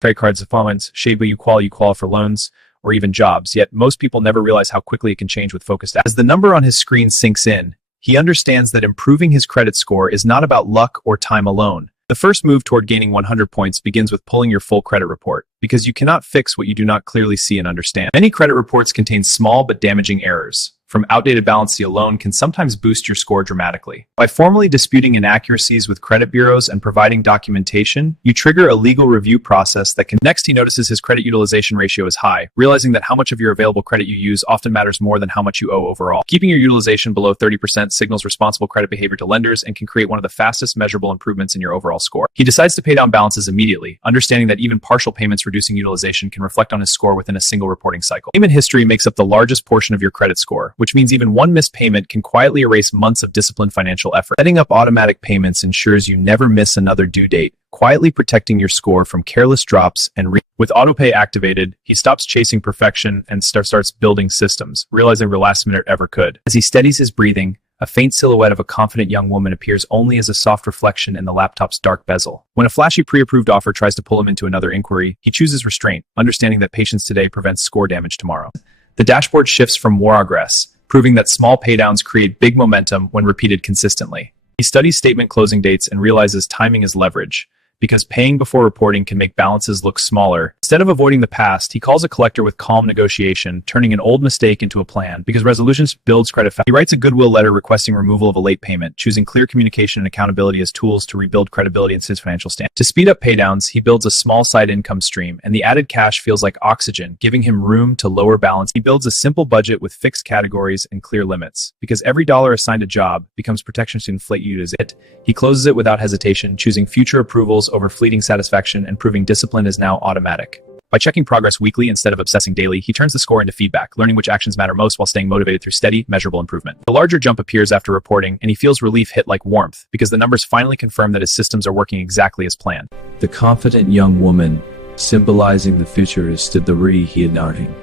Credit cards, phones, shade you qualify for loans, or even jobs, yet most people never realize how quickly it can change with focused action. As the number on his screen sinks in, he understands that improving his credit score is not about luck or time alone. The first move toward gaining 100 points begins with pulling your full credit report, because you cannot fix what you do not clearly see and understand. Many credit reports contain small but damaging errors. From outdated balance alone can sometimes boost your score dramatically. By formally disputing inaccuracies with credit bureaus and providing documentation, you trigger a legal review process that can. Next, he notices his credit utilization ratio is high, realizing that how much of your available credit you use often matters more than how much you owe overall. Keeping your utilization below 30% signals responsible credit behavior to lenders and can create one of the fastest measurable improvements in your overall score. He decides to pay down balances immediately, understanding that even partial payments reducing utilization can reflect on his score within a single reporting cycle. Payment history makes up the largest portion of your credit score, which means even one missed payment can quietly erase months of disciplined financial effort. Setting up automatic payments ensures you never miss another due date, quietly protecting your score from careless drops and with autopay activated, he stops chasing perfection and starts building systems, realizing the last minute ever could. As he steadies his breathing, a faint silhouette of a confident young woman appears only as a soft reflection in the laptop's dark bezel. When a flashy pre-approved offer tries to pull him into another inquiry, he chooses restraint, understanding that patience today prevents score damage tomorrow. The dashboard shifts from progress, proving that small paydowns create big momentum when repeated consistently. He studies statement closing dates and realizes timing is leverage, because paying before reporting can make balances look smaller. Instead of avoiding the past, he calls a collector with calm negotiation, turning an old mistake into a plan, because resolutions builds credit fast. He writes a goodwill letter requesting removal of a late payment, choosing clear communication and accountability as tools to rebuild credibility in his financial stand. To speed up paydowns, he builds a small side income stream, and the added cash feels like oxygen, giving him room to lower balance. He builds a simple budget with fixed categories and clear limits, because every dollar assigned a job becomes protection to inflate you as it. He closes it without hesitation, choosing future approvals over fleeting satisfaction and proving discipline is now automatic. By checking progress weekly instead of obsessing daily, he turns the score into feedback, learning which actions matter most while staying motivated through steady, measurable improvement. The larger jump appears after reporting, and he feels relief hit like warmth, because the numbers finally confirm that his systems are working exactly as planned. The confident young woman, symbolizing the future, is the he noting.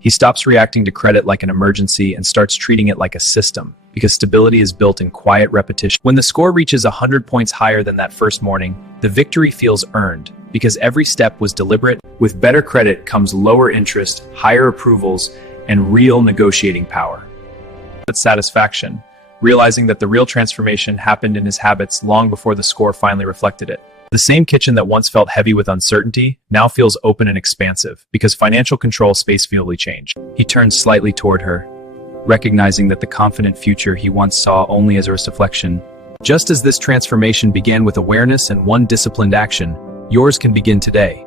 He stops reacting to credit like an emergency and starts treating it like a system, because stability is built in quiet repetition. When the score reaches 100 points higher than that first morning, the victory feels earned, because every step was deliberate. With better credit comes lower interest, higher approvals, and real negotiating power. That's satisfaction, realizing that the real transformation happened in his habits long before the score finally reflected it. The same kitchen that once felt heavy with uncertainty now feels open and expansive, because financial control space fieldly changed. He turns slightly toward her, recognizing that the confident future he once saw only as a reflection. Just as this transformation began with awareness and one disciplined action, yours can begin today.